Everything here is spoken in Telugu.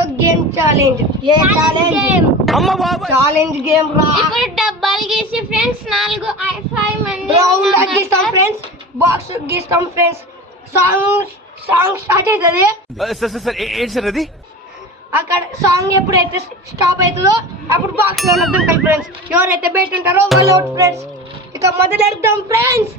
Video game challenge. ఏ ఛాలెంజ్? ఛాలెంజ్ గేమ్ రా. ఇప్పుడు డబ్బాలు గీసి ఫ్రెండ్స్ 5 మంది రౌండ్ గీస్తాం ఫ్రెండ్స్, బాక్స్ గీస్తాం ఫ్రెండ్స్. సాంగ్ స్టార్ట్ అవుతుంది. సార్ అది అక్కడ సాంగ్ ఎప్పుడైతే స్టాప్ అవుతుందో అప్పుడు బాక్స్ లో ఉంటాయి ఫ్రెండ్స్. ఎవరైతే బెస్ట్ ఉంటారో వాళ్ళు అవుట్ ఫ్రెండ్స్. ఇక మొదలెడదాం ఫ్రెండ్స్.